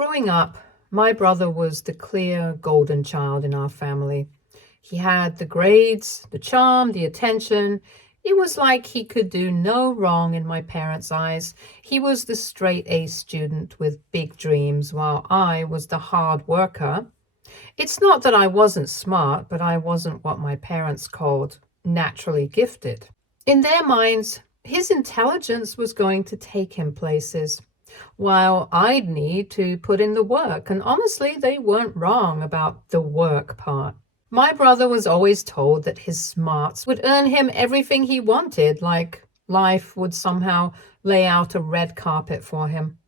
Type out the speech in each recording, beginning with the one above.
Growing up, my brother was the clear golden child in our family. He had the grades, the charm, the attention. It was like he could do no wrong in my parents' eyes. He was the straight A student with big dreams, while I was the hard worker. It's not that I wasn't smart, but I wasn't what my parents called naturally gifted. In their minds, his intelligence was going to take him places, while I'd need to put in the work. And honestly, they weren't wrong about the work part. My brother was always told that his smarts would earn him everything he wanted, like life would somehow lay out a red carpet for him.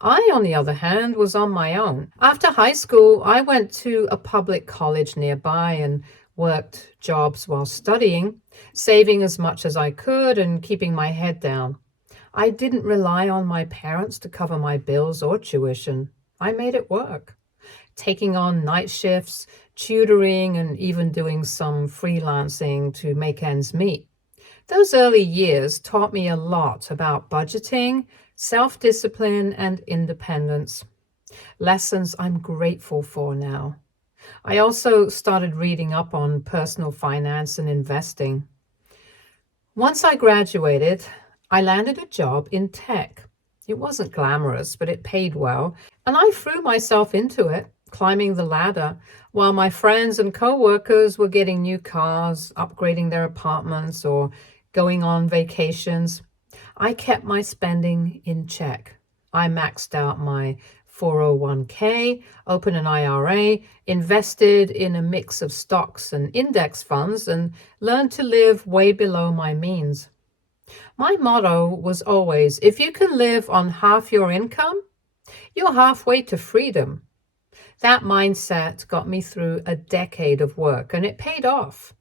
I, on the other hand, was on my own. After high school, I went to a public college nearby and worked jobs while studying, saving as much as I could and keeping my head down. I didn't rely on my parents to cover my bills or tuition. I made it work, taking on night shifts, tutoring, and even doing some freelancing to make ends meet. Those early years taught me a lot about budgeting, self-discipline, and independence. Lessons I'm grateful for now. I also started reading up on personal finance and investing. Once I graduated, I landed a job in tech. It wasn't glamorous, but it paid well, and I threw myself into it, climbing the ladder, while my friends and coworkers were getting new cars, upgrading their apartments, or going on vacations. I kept my spending in check. I maxed out my 401k, opened an IRA, invested in a mix of stocks and index funds, and learned to live way below my means. My motto was always, if you can live on half your income, you're halfway to freedom. That mindset got me through a decade of work, and it paid off.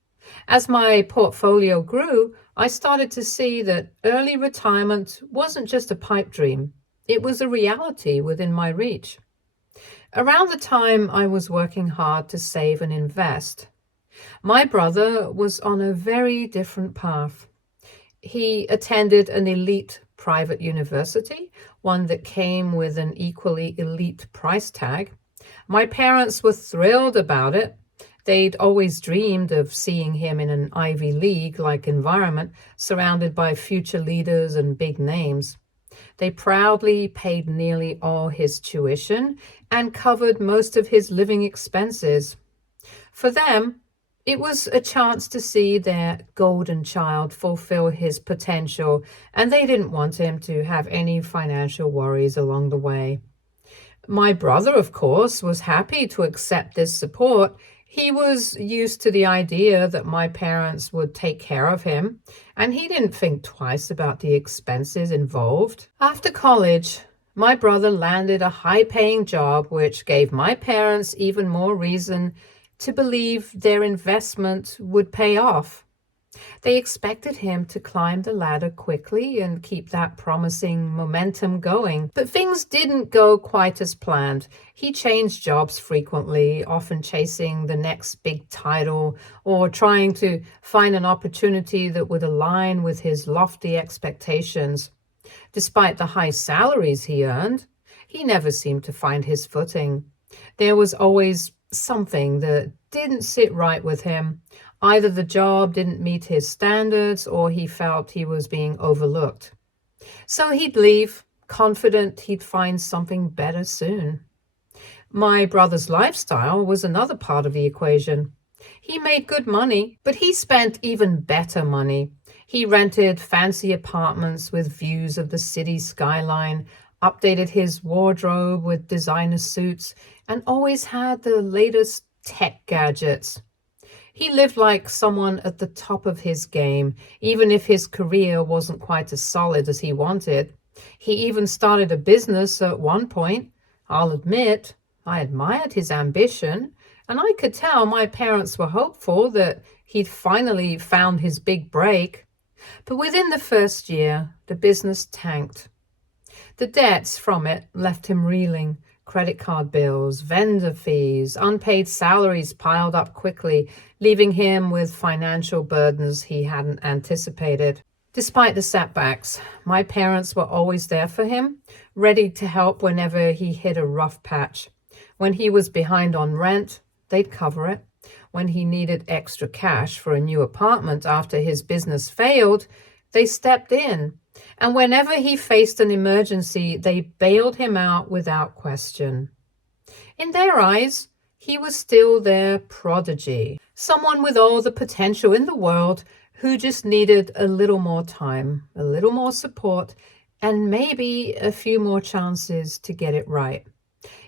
As my portfolio grew, I started to see that early retirement wasn't just a pipe dream. It was a reality within my reach. Around the time I was working hard to save and invest, my brother was on a very different path. He attended an elite private university, one that came with an equally elite price tag. My parents were thrilled about it. They'd always dreamed of seeing him in an Ivy League-like environment, surrounded by future leaders and big names. They proudly paid nearly all his tuition and covered most of his living expenses. For them, it was a chance to see their golden child fulfill his potential, and they didn't want him to have any financial worries along the way. My brother, of course, was happy to accept this support. He was used to the idea that my parents would take care of him, and he didn't think twice about the expenses involved. After college, my brother landed a high-paying job, which gave my parents even more reason to believe their investment would pay off. They expected him to climb the ladder quickly and keep that promising momentum going. But things didn't go quite as planned. He changed jobs frequently, often chasing the next big title or trying to find an opportunity that would align with his lofty expectations. Despite the high salaries he earned, he never seemed to find his footing. There was always something that didn't sit right with him. Either the job didn't meet his standards or he felt he was being overlooked. So he'd leave, confident he'd find something better soon. My brother's lifestyle was another part of the equation. He made good money, but he spent even better money. He rented fancy apartments with views of the city skyline, updated his wardrobe with designer suits, and always had the latest tech gadgets. He lived like someone at the top of his game, even if his career wasn't quite as solid as he wanted. He even started a business at one point. I'll admit, I admired his ambition, and I could tell my parents were hopeful that he'd finally found his big break. But within the first year, the business tanked. The debts from it left him reeling. Credit card bills, vendor fees, unpaid salaries piled up quickly, leaving him with financial burdens he hadn't anticipated. Despite the setbacks, my parents were always there for him, ready to help whenever he hit a rough patch. When he was behind on rent, they'd cover it. When he needed extra cash for a new apartment after his business failed, they stepped in. And whenever he faced an emergency, they bailed him out without question. In their eyes, he was still their prodigy, someone with all the potential in the world who just needed a little more time, a little more support, and maybe a few more chances to get it right.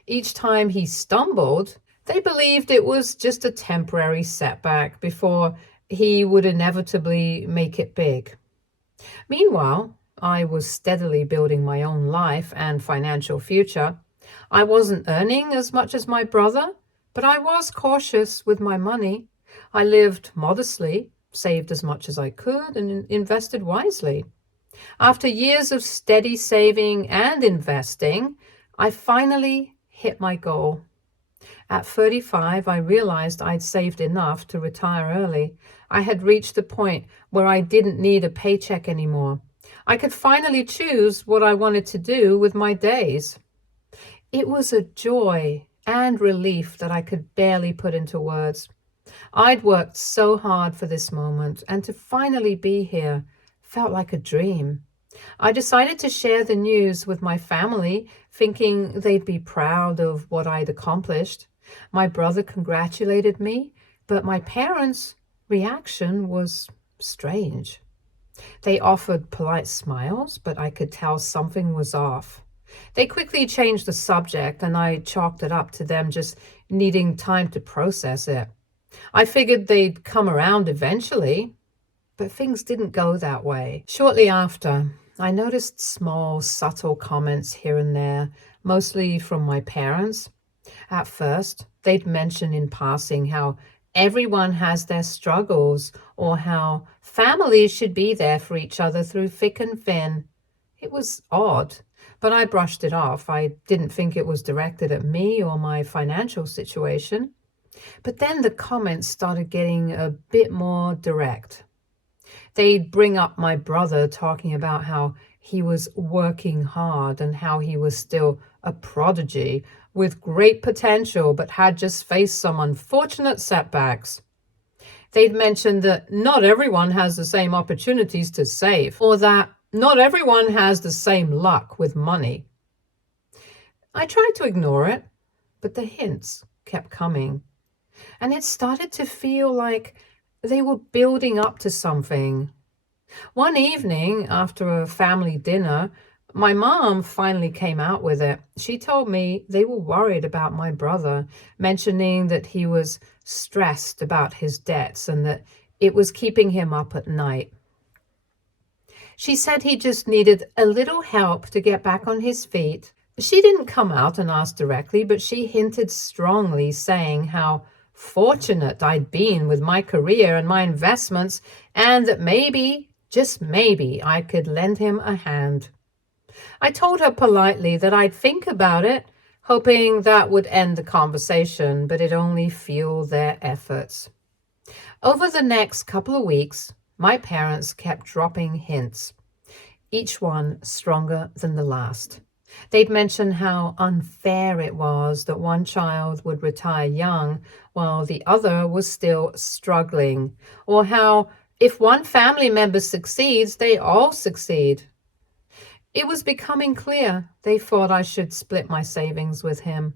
Each time he stumbled, they believed it was just a temporary setback before he would inevitably make it big. Meanwhile, I was steadily building my own life and financial future. I wasn't earning as much as my brother, but I was cautious with my money. I lived modestly, saved as much as I could, and invested wisely. After years of steady saving and investing, I finally hit my goal. At 35, I realized I'd saved enough to retire early. I had reached the point where I didn't need a paycheck anymore. I could finally choose what I wanted to do with my days. It was a joy and relief that I could barely put into words. I'd worked so hard for this moment, and to finally be here felt like a dream. I decided to share the news with my family, thinking they'd be proud of what I'd accomplished. My brother congratulated me, but my parents' reaction was strange. They offered polite smiles, but I could tell something was off. They quickly changed the subject, and I chalked it up to them just needing time to process it. I figured they'd come around eventually, but things didn't go that way. Shortly after, I noticed small, subtle comments here and there, mostly from my parents. At first, they'd mention in passing how everyone has their struggles or how families should be there for each other through thick and thin. It was odd, but I brushed it off. I didn't think it was directed at me or my financial situation. But then the comments started getting a bit more direct. They'd bring up my brother talking about how he was working hard and how he was still a prodigy with great potential but had just faced some unfortunate setbacks. They'd mentioned that not everyone has the same opportunities to save, or that not everyone has the same luck with money. I tried to ignore it, but the hints kept coming. And it started to feel like they were building up to something. One evening, after a family dinner, my mom finally came out with it. She told me they were worried about my brother, mentioning that he was stressed about his debts and that it was keeping him up at night. She said he just needed a little help to get back on his feet. She didn't come out and ask directly, but she hinted strongly, saying how fortunate I'd been with my career and my investments, and that maybe, just maybe, I could lend him a hand. I told her politely that I'd think about it, hoping that would end the conversation, but it only fueled their efforts. Over the next couple of weeks, my parents kept dropping hints, each one stronger than the last. They'd mention how unfair it was that one child would retire young while the other was still struggling, or how if one family member succeeds, they all succeed. It was becoming clear they thought I should split my savings with him,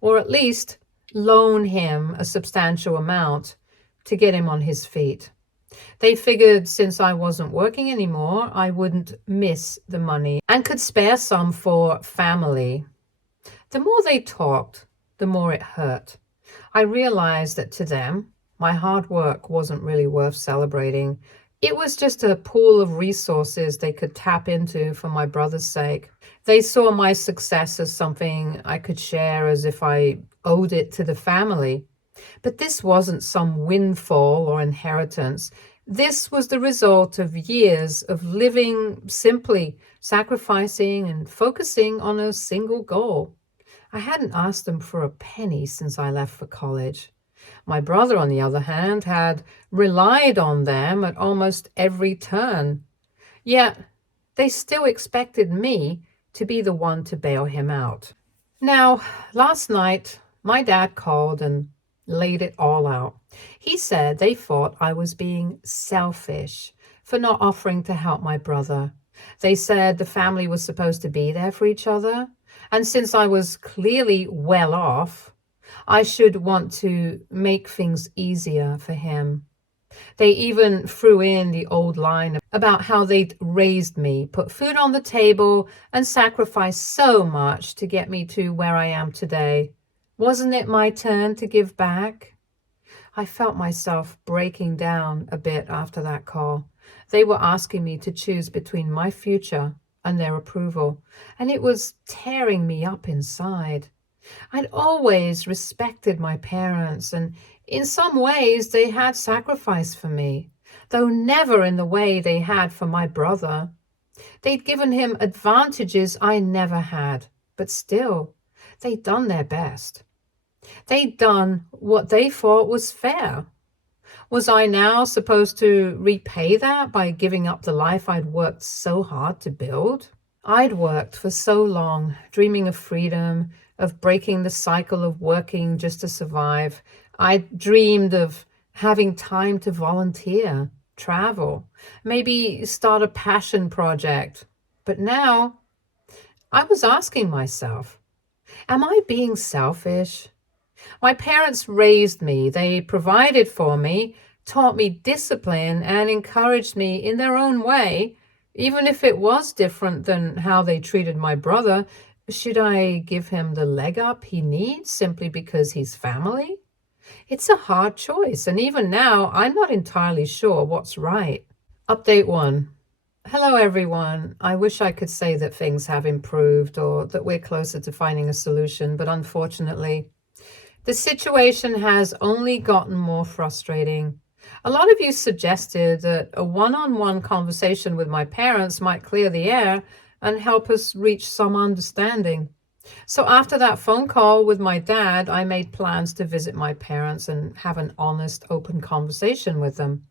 or at least loan him a substantial amount to get him on his feet. They figured since I wasn't working anymore, I wouldn't miss the money and could spare some for family. The more they talked, the more it hurt. I realized that to them, my hard work wasn't really worth celebrating. It was just a pool of resources they could tap into for my brother's sake. They saw my success as something I could share as if I owed it to the family. But this wasn't some windfall or inheritance. This was the result of years of living simply, sacrificing and focusing on a single goal. I hadn't asked them for a penny since I left for college. My brother, on the other hand, had relied on them at almost every turn. Yet they still expected me to be the one to bail him out. Now, last night, my dad called and laid it all out. He said they thought I was being selfish for not offering to help my brother. They said the family was supposed to be there for each other, and since I was clearly well off, I should want to make things easier for him. They even threw in the old line about how they'd raised me, put food on the table, and sacrificed so much to get me to where I am today. Wasn't it my turn to give back? I felt myself breaking down a bit after that call. They were asking me to choose between my future and their approval, and it was tearing me up inside. I'd always respected my parents, and in some ways they had sacrificed for me, though never in the way they had for my brother. They'd given him advantages I never had, but still, they'd done their best. They'd done what they thought was fair. Was I now supposed to repay that by giving up the life I'd worked so hard to build? I'd worked for so long, dreaming of freedom, of breaking the cycle of working just to survive. I dreamed of having time to volunteer, travel, maybe start a passion project. But now I was asking myself, am I being selfish? My parents raised me, they provided for me, taught me discipline, and encouraged me in their own way. Even if it was different than how they treated my brother, should I give him the leg up he needs simply because he's family? It's a hard choice, and even now, I'm not entirely sure what's right. Update 1. Hello, everyone. I wish I could say that things have improved or that we're closer to finding a solution, but unfortunately, the situation has only gotten more frustrating. A lot of you suggested that a one-on-one conversation with my parents might clear the air and help us reach some understanding. So after that phone call with my dad, I made plans to visit my parents and have an honest, open conversation with them.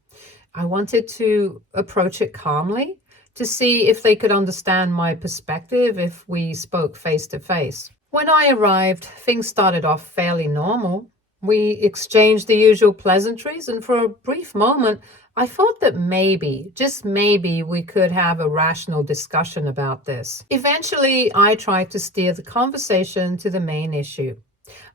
I wanted to approach it calmly to see if they could understand my perspective if we spoke face to face. When I arrived, things started off fairly normal. We exchanged the usual pleasantries, and for a brief moment, I thought that maybe, just maybe, we could have a rational discussion about this. Eventually, I tried to steer the conversation to the main issue.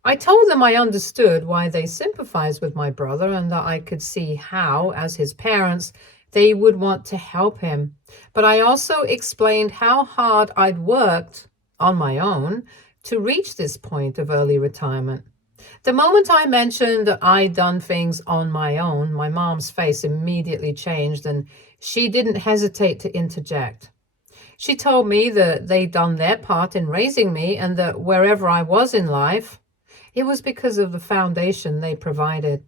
I told them I understood why they sympathized with my brother and that I could see how, as his parents, they would want to help him. But I also explained how hard I'd worked on my own to reach this point of early retirement. The moment I mentioned that I'd done things on my own, my mom's face immediately changed and she didn't hesitate to interject. She told me that they'd done their part in raising me and that wherever I was in life, it was because of the foundation they provided.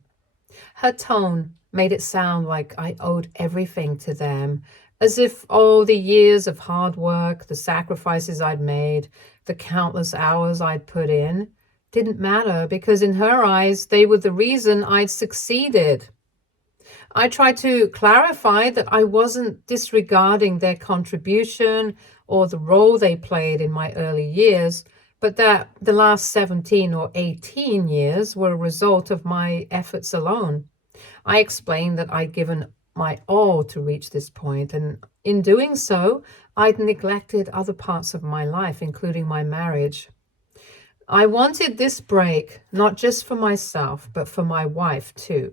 Her tone made it sound like I owed everything to them, as if all the years of hard work, the sacrifices I'd made, the countless hours I'd put in, didn't matter because in her eyes, they were the reason I'd succeeded. I tried to clarify that I wasn't disregarding their contribution or the role they played in my early years, but that the last 17 or 18 years were a result of my efforts alone. I explained that I'd given my all to reach this point, and in doing so, I'd neglected other parts of my life, including my marriage. I wanted this break, not just for myself, but for my wife too,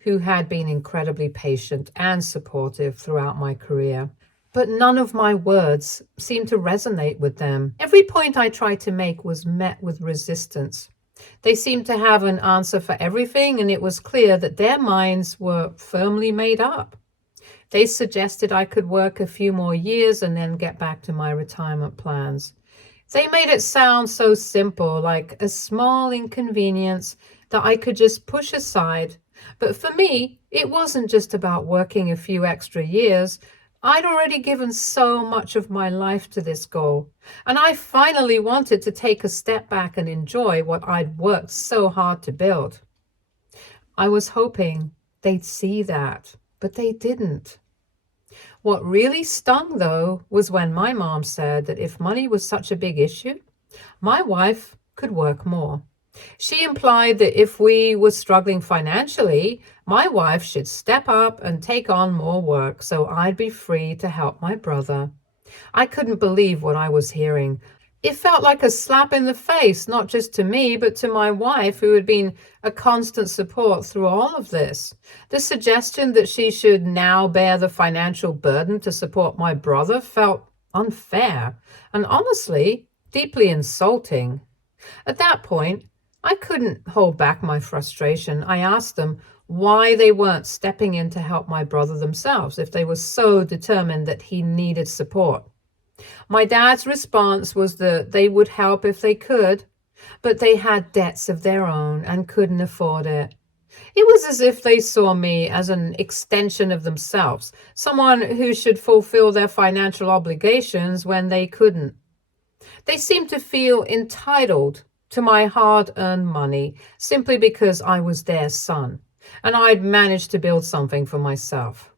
who had been incredibly patient and supportive throughout my career. But none of my words seemed to resonate with them. Every point I tried to make was met with resistance. They seemed to have an answer for everything, and it was clear that their minds were firmly made up. They suggested I could work a few more years and then get back to my retirement plans. They made it sound so simple, like a small inconvenience that I could just push aside. But for me, it wasn't just about working a few extra years. I'd already given so much of my life to this goal, and I finally wanted to take a step back and enjoy what I'd worked so hard to build. I was hoping they'd see that, but they didn't. What really stung, though, was when my mom said that if money was such a big issue, my wife could work more. She implied that if we were struggling financially, my wife should step up and take on more work so I'd be free to help my brother. I couldn't believe what I was hearing. It felt like a slap in the face, not just to me, but to my wife, who had been a constant support through all of this. The suggestion that she should now bear the financial burden to support my brother felt unfair and honestly deeply insulting. At that point, I couldn't hold back my frustration. I asked them why they weren't stepping in to help my brother themselves if they were so determined that he needed support. My dad's response was that they would help if they could, but they had debts of their own and couldn't afford it. It was as if they saw me as an extension of themselves, someone who should fulfill their financial obligations when they couldn't. They seemed to feel entitled to my hard-earned money simply because I was their son, and I'd managed to build something for myself.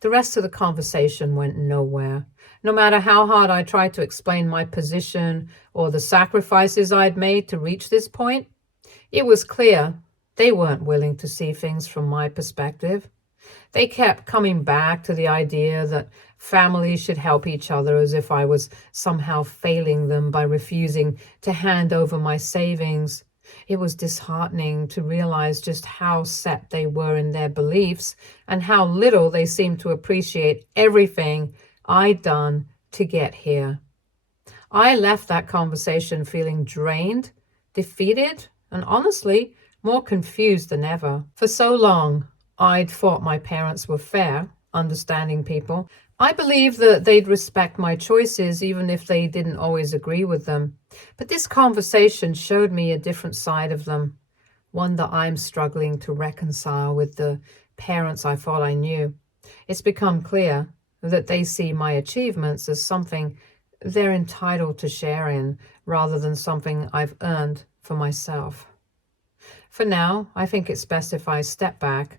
The rest of the conversation went nowhere. No matter how hard I tried to explain my position or the sacrifices I'd made to reach this point, it was clear they weren't willing to see things from my perspective. They kept coming back to the idea that families should help each other, as if I was somehow failing them by refusing to hand over my savings. It was disheartening to realize just how set they were in their beliefs and how little they seemed to appreciate everything I'd done to get here. I left that conversation feeling drained, defeated, and honestly, more confused than ever. For so long, I'd thought my parents were fair, understanding people. I believed that they'd respect my choices even if they didn't always agree with them. But this conversation showed me a different side of them, one that I'm struggling to reconcile with the parents I thought I knew. It's become clear that they see my achievements as something they're entitled to share in, rather than something I've earned for myself. For now, I think it's best if I step back,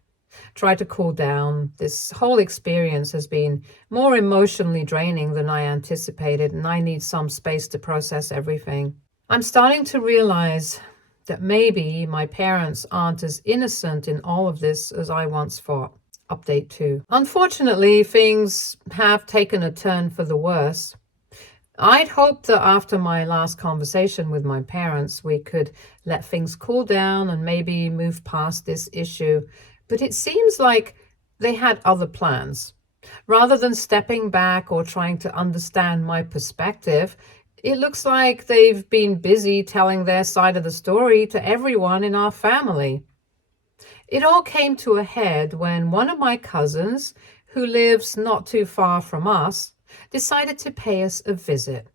try to cool down. This whole experience has been more emotionally draining than I anticipated, and I need some space to process everything. I'm starting to realize that maybe my parents aren't as innocent in all of this as I once thought. Update 2. Unfortunately, things have taken a turn for the worse. I'd hoped that after my last conversation with my parents, we could let things cool down and maybe move past this issue. But it seems like they had other plans. Rather than stepping back or trying to understand my perspective, it looks like they've been busy telling their side of the story to everyone in our family. It all came to a head when one of my cousins, who lives not too far from us, decided to pay us a visit.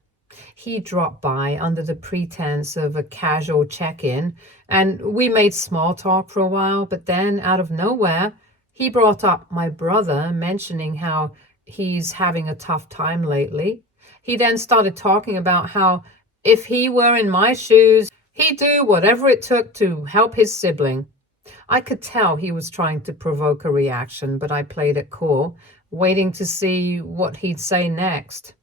He dropped by under the pretense of a casual check-in, and we made small talk for a while, but then out of nowhere, he brought up my brother, mentioning how he's having a tough time lately. He then started talking about how if he were in my shoes, he'd do whatever it took to help his sibling. I could tell he was trying to provoke a reaction, but I played it cool, waiting to see what he'd say next.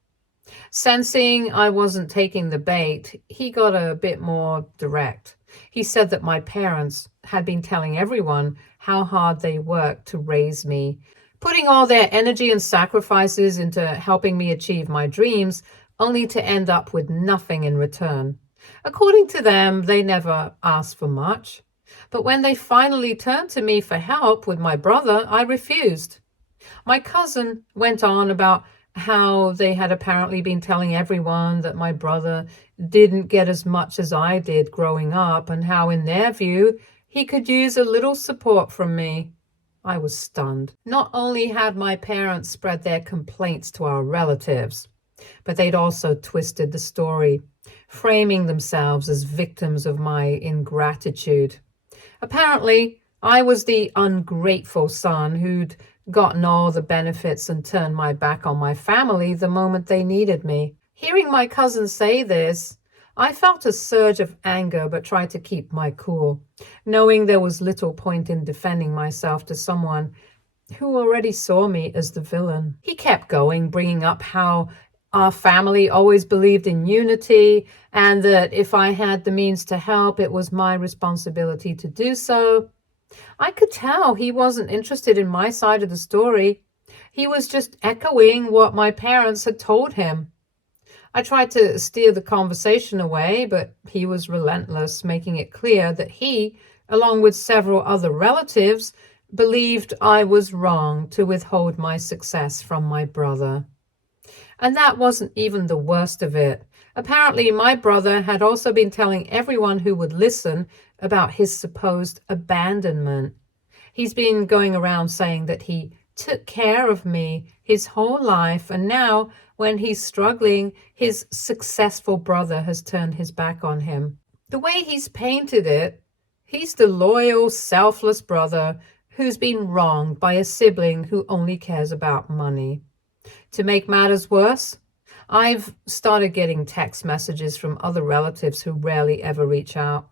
Sensing I wasn't taking the bait, he got a bit more direct. He said that my parents had been telling everyone how hard they worked to raise me, putting all their energy and sacrifices into helping me achieve my dreams, only to end up with nothing in return. According to them, they never asked for much. But when they finally turned to me for help with my brother, I refused. My cousin went on about how they had apparently been telling everyone that my brother didn't get as much as I did growing up, and how, in their view, he could use a little support from me. I was stunned. Not only had my parents spread their complaints to our relatives, but they'd also twisted the story, framing themselves as victims of my ingratitude. Apparently, I was the ungrateful son who'd gotten all the benefits and turned my back on my family the moment they needed me. Hearing my cousin say this, I felt a surge of anger but tried to keep my cool, knowing there was little point in defending myself to someone who already saw me as the villain. He kept going, bringing up how our family always believed in unity and that if I had the means to help, it was my responsibility to do so. I could tell he wasn't interested in my side of the story. He was just echoing what my parents had told him. I tried to steer the conversation away, but he was relentless, making it clear that he, along with several other relatives, believed I was wrong to withhold my success from my brother. And that wasn't even the worst of it. Apparently, my brother had also been telling everyone who would listen about his supposed abandonment. He's been going around saying that he took care of me his whole life, and now, when he's struggling, his successful brother has turned his back on him. The way he's painted it, he's the loyal, selfless brother who's been wronged by a sibling who only cares about money. To make matters worse, I've started getting text messages from other relatives who rarely ever reach out.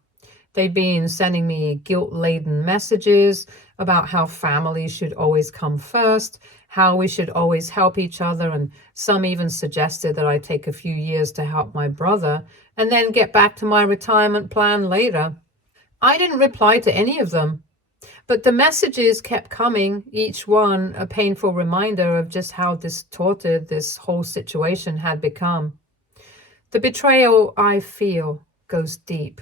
They've been sending me guilt-laden messages about how family should always come first, how we should always help each other, and some even suggested that I take a few years to help my brother and then get back to my retirement plan later. I didn't reply to any of them, but the messages kept coming, each one a painful reminder of just how distorted this whole situation had become. The betrayal I feel goes deep.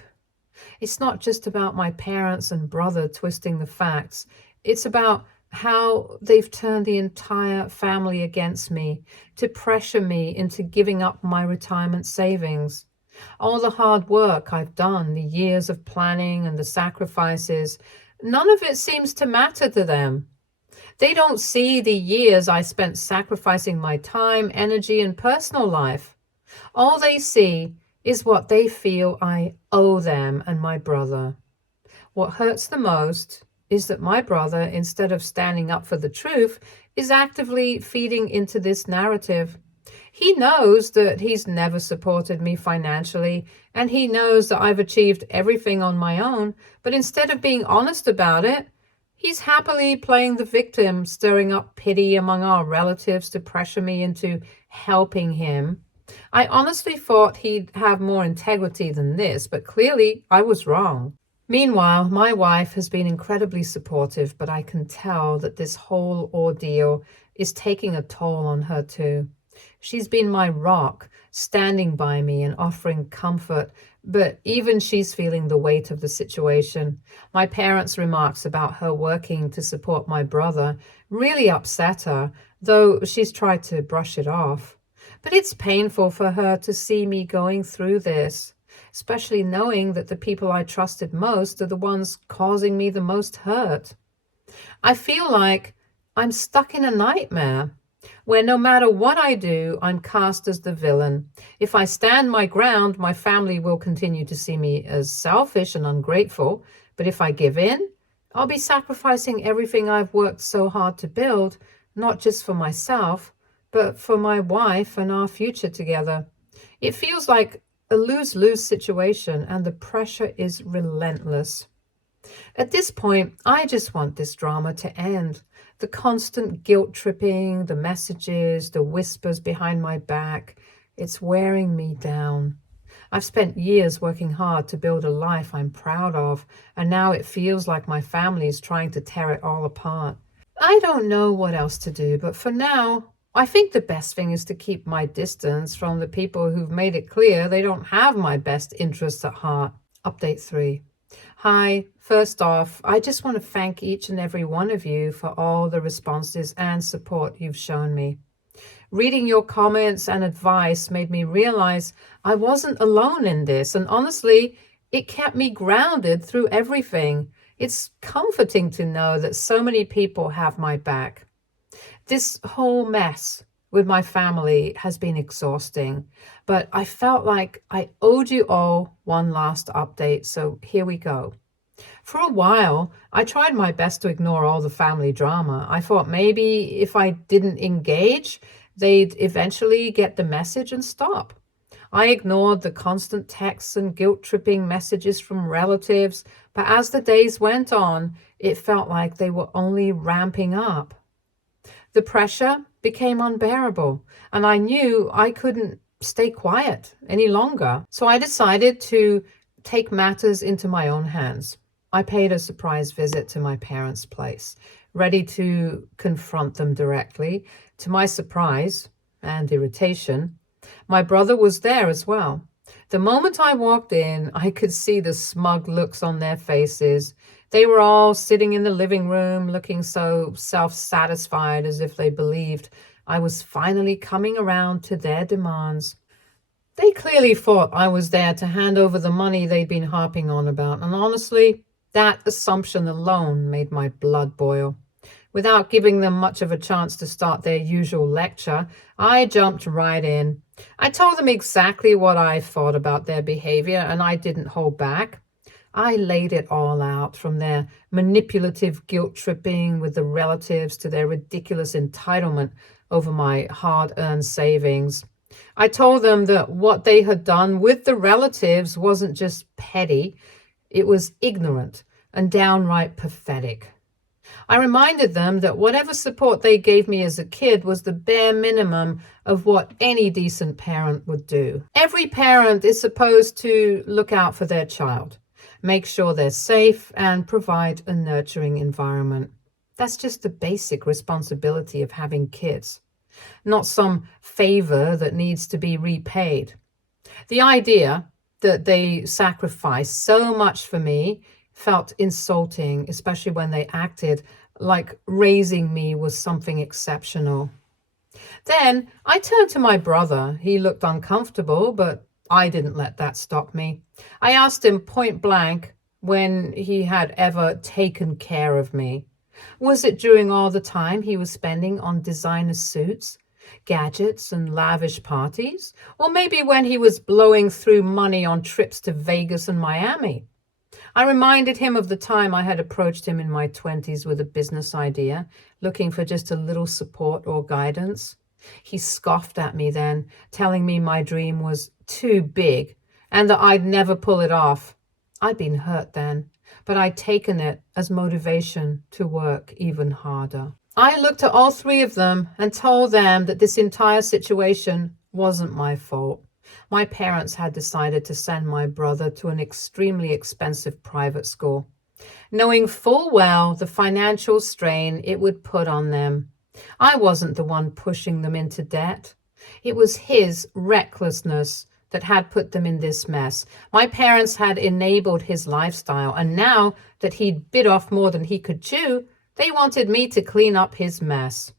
It's not just about my parents and brother twisting the facts. It's about how they've turned the entire family against me to pressure me into giving up my retirement savings. All the hard work I've done, the years of planning and the sacrifices, none of it seems to matter to them. They don't see the years I spent sacrificing my time, energy, and personal life. All they see is what they feel I owe them and my brother. What hurts the most is that my brother, instead of standing up for the truth, is actively feeding into this narrative. He knows that he's never supported me financially, and he knows that I've achieved everything on my own, but instead of being honest about it, he's happily playing the victim, stirring up pity among our relatives to pressure me into helping him. I honestly thought he'd have more integrity than this, but clearly I was wrong. Meanwhile, my wife has been incredibly supportive, but I can tell that this whole ordeal is taking a toll on her too. She's been my rock, standing by me and offering comfort, but even she's feeling the weight of the situation. My parents' remarks about her working to support my brother really upset her, though she's tried to brush it off. But it's painful for her to see me going through this, especially knowing that the people I trusted most are the ones causing me the most hurt. I feel like I'm stuck in a nightmare where no matter what I do, I'm cast as the villain. If I stand my ground, my family will continue to see me as selfish and ungrateful. But if I give in, I'll be sacrificing everything I've worked so hard to build, not just for myself, but for my wife and our future together. It feels like a lose-lose situation, and the pressure is relentless. At this point, I just want this drama to end. The constant guilt tripping, the messages, the whispers behind my back, it's wearing me down. I've spent years working hard to build a life I'm proud of, and now it feels like my family is trying to tear it all apart. I don't know what else to do, but for now, I think the best thing is to keep my distance from the people who've made it clear they don't have my best interests at heart. Update 3. Hi, first off, I just want to thank each and every one of you for all the responses and support you've shown me. Reading your comments and advice made me realize I wasn't alone in this, and honestly, it kept me grounded through everything. It's comforting to know that so many people have my back. This whole mess with my family has been exhausting, but I felt like I owed you all one last update, so here we go. For a while, I tried my best to ignore all the family drama. I thought maybe if I didn't engage, they'd eventually get the message and stop. I ignored the constant texts and guilt-tripping messages from relatives, but as the days went on, it felt like they were only ramping up. The pressure became unbearable, and I knew I couldn't stay quiet any longer. So I decided to take matters into my own hands. I paid a surprise visit to my parents' place, ready to confront them directly. To my surprise and irritation, my brother was there as well. The moment I walked in, I could see the smug looks on their faces. They were all sitting in the living room, looking so self-satisfied, as if they believed I was finally coming around to their demands. They clearly thought I was there to hand over the money they'd been harping on about, and honestly, that assumption alone made my blood boil. Without giving them much of a chance to start their usual lecture, I jumped right in. I told them exactly what I thought about their behavior, and I didn't hold back. I laid it all out, from their manipulative guilt tripping with the relatives to their ridiculous entitlement over my hard-earned savings. I told them that what they had done with the relatives wasn't just petty, it was ignorant and downright pathetic. I reminded them that whatever support they gave me as a kid was the bare minimum of what any decent parent would do. Every parent is supposed to look out for their child, make sure they're safe, and provide a nurturing environment. That's just the basic responsibility of having kids, not some favor that needs to be repaid. The idea that they sacrificed so much for me felt insulting, especially when they acted like raising me was something exceptional. Then I turned to my brother. He looked uncomfortable, but I didn't let that stop me. I asked him point blank when he had ever taken care of me. Was it during all the time he was spending on designer suits, gadgets, and lavish parties? Or maybe when he was blowing through money on trips to Vegas and Miami? I reminded him of the time I had approached him in my 20s with a business idea, looking for just a little support or guidance. He scoffed at me then, telling me my dream was too big and that I'd never pull it off. I'd been hurt then, but I'd taken it as motivation to work even harder. I looked at all three of them and told them that this entire situation wasn't my fault. My parents had decided to send my brother to an extremely expensive private school, knowing full well the financial strain it would put on them. I wasn't the one pushing them into debt. It was his recklessness that had put them in this mess. My parents had enabled his lifestyle, and now that he'd bit off more than he could chew, they wanted me to clean up his mess.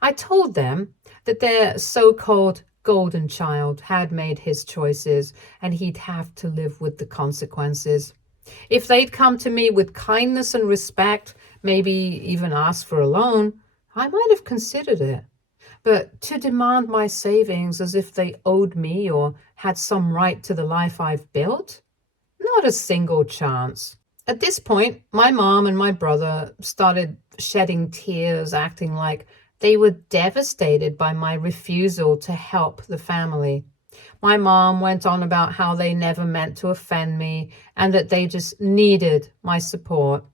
I told them that their so-called golden child had made his choices, and he'd have to live with the consequences. If they'd come to me with kindness and respect, maybe even asked for a loan, I might have considered it. But to demand my savings as if they owed me or had some right to the life I've built? Not a single chance. At this point, my mom and my brother started shedding tears, acting like they were devastated by my refusal to help the family. My mom went on about how they never meant to offend me and that they just needed my support.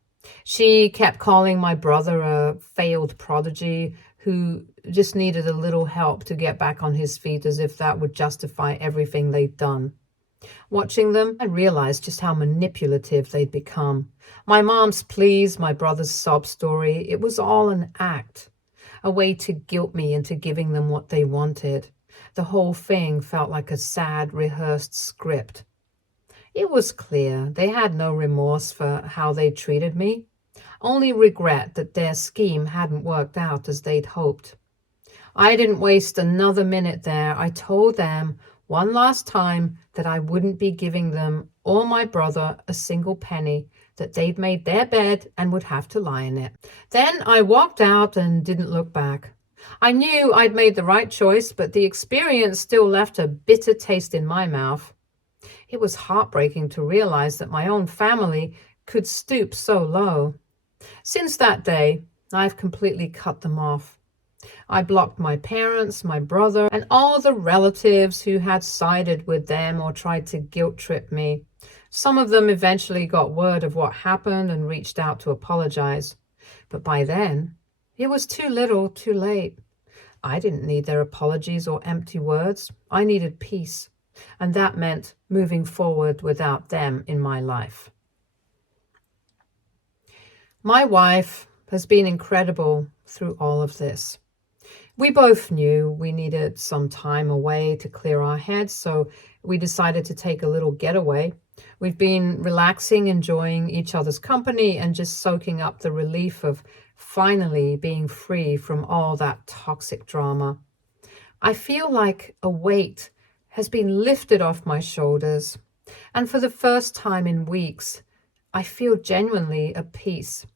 She kept calling my brother a failed prodigy who just needed a little help to get back on his feet, as if that would justify everything they'd done. Watching them, I realized just how manipulative they'd become. My mom's pleas, my brother's sob story, it was all an act, a way to guilt me into giving them what they wanted. The whole thing felt like a sad, rehearsed script. It was clear they had no remorse for how they treated me, only regret that their scheme hadn't worked out as they'd hoped. I didn't waste another minute there. I told them one last time that I wouldn't be giving them or my brother a single penny, that they'd made their bed and would have to lie in it. Then I walked out and didn't look back. I knew I'd made the right choice, but the experience still left a bitter taste in my mouth. It was heartbreaking to realize that my own family could stoop so low. Since that day, I've completely cut them off. I blocked my parents, my brother, and all the relatives who had sided with them or tried to guilt trip me. Some of them eventually got word of what happened and reached out to apologize. But by then, It was too little, too late. I didn't need their apologies or empty words. I needed peace. And that meant moving forward without them in my life. My wife has been incredible through all of this. We both knew we needed some time away to clear our heads, so we decided to take a little getaway. We've been relaxing, enjoying each other's company, and just soaking up the relief of finally being free from all that toxic drama. I feel like a weight has been lifted off my shoulders, and for the first time in weeks, I feel genuinely at peace.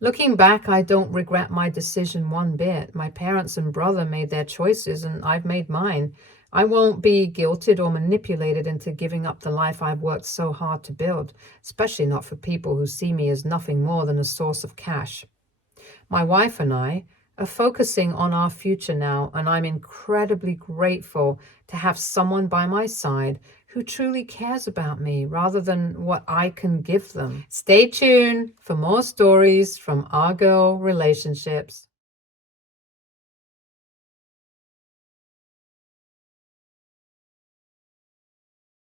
Looking back, I don't regret my decision one bit. My parents and brother made their choices, and I've made mine. I won't be guilted or manipulated into giving up the life I've worked so hard to build, especially not for people who see me as nothing more than a source of cash. My wife and I are focusing on our future now, and I'm incredibly grateful to have someone by my side who truly cares about me rather than what I can give them. Stay tuned for more stories from our girl relationships.